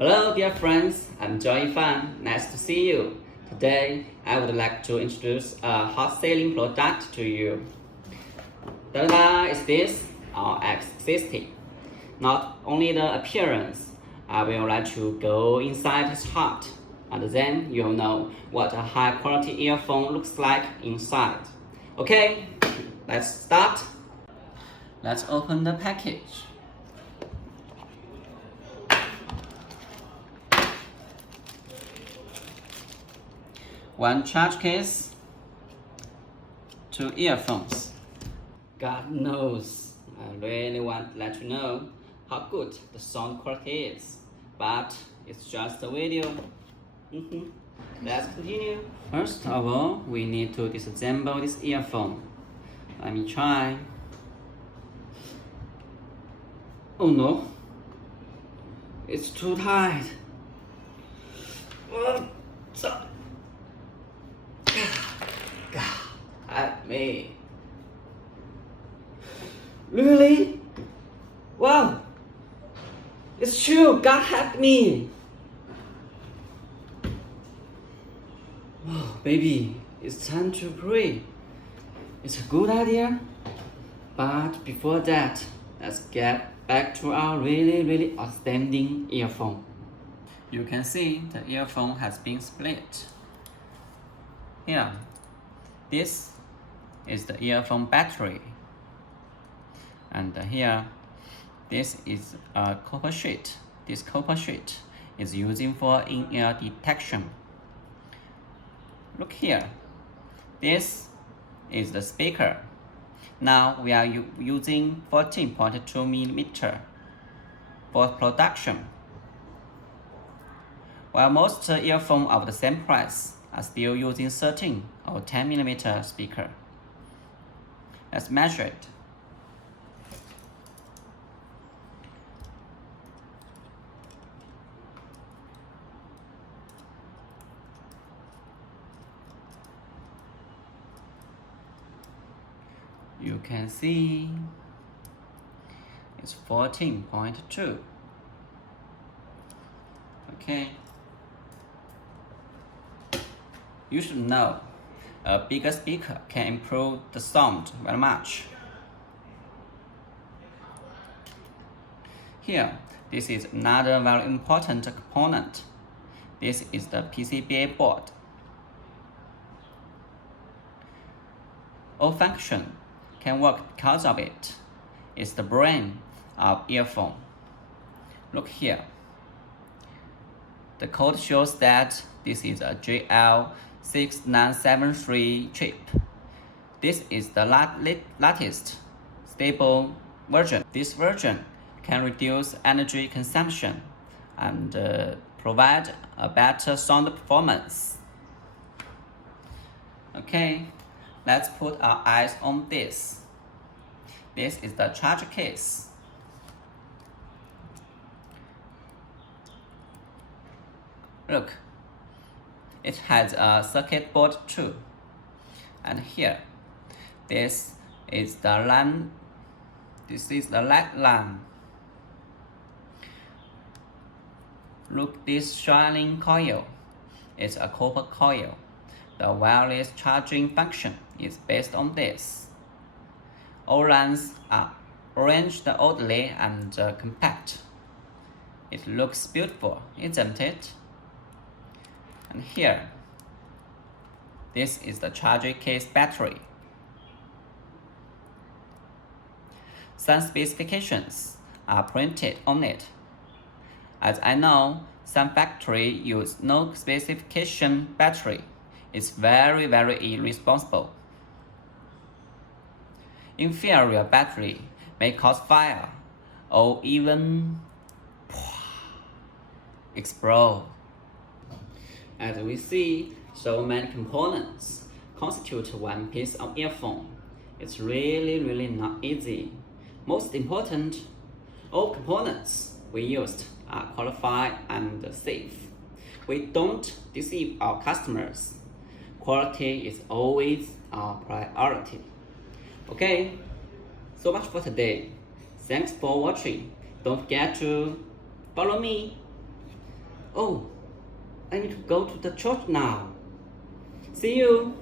Hello dear friends, I'm EARPHONE. Nice to see you. Today I would like to introduce a hot selling product to you. Ta-da! Is this our X60? Not only the appearance, I will let you go inside its heart, and then you'll know what a high quality earphone looks like inside. Okay, let's start. Let's open the package. One charge case, two earphones. God knows, I really want to let you know how good the sound quality is, but it's just a video. Let's continue. First of all, we need to disassemble this earphone. Let me try. Oh no, it's too tight. Help me. Really? Wow! It's true, God help me! Oh, baby, it's time to pray. It's a good idea. But before that, let's get back to our really outstanding earphone. You can see the earphone has been split. Here, this is the earphone battery, and here this is a copper sheet. This copper sheet is using for in-ear detection. Look here, this is the speaker. Now we are using 14.2mm for production, while most earphones of the same price are still using 13 or 10mm speaker. Let's measure it. You can see it's 14.2. Okay. You should know a bigger speaker can improve the sound very much. Here, this is another very important component. This is the PCBA board. All function can work because of it. It's the brain of earphone. Look here. The code shows that this is a JL6973 chip. This is the latest stable version. This version can reduce energy consumption and provide a better sound performance. Okay, let's put our eyes on this. This is the charger case. Look, it has a circuit board too. And here, this is the lamp. This is the light lamp. Look, this shining coil. It's a copper coil. The wireless charging function is based on this. All lamps are arranged orderly and compact. It looks beautiful, isn't it? And here, this is the charger case battery. Some specifications are printed on it. As I know, some factories use no specification battery. It's very irresponsible. Inferior battery may cause fire or even explode. As we see, so many components constitute one piece of earphone. It's really not easy. Most important, all components we used are qualified and safe. We don't deceive our customers. Quality is always our priority. Okay, so much for today. Thanks for watching. Don't forget to follow me. Oh, I need to go to the church now. See you.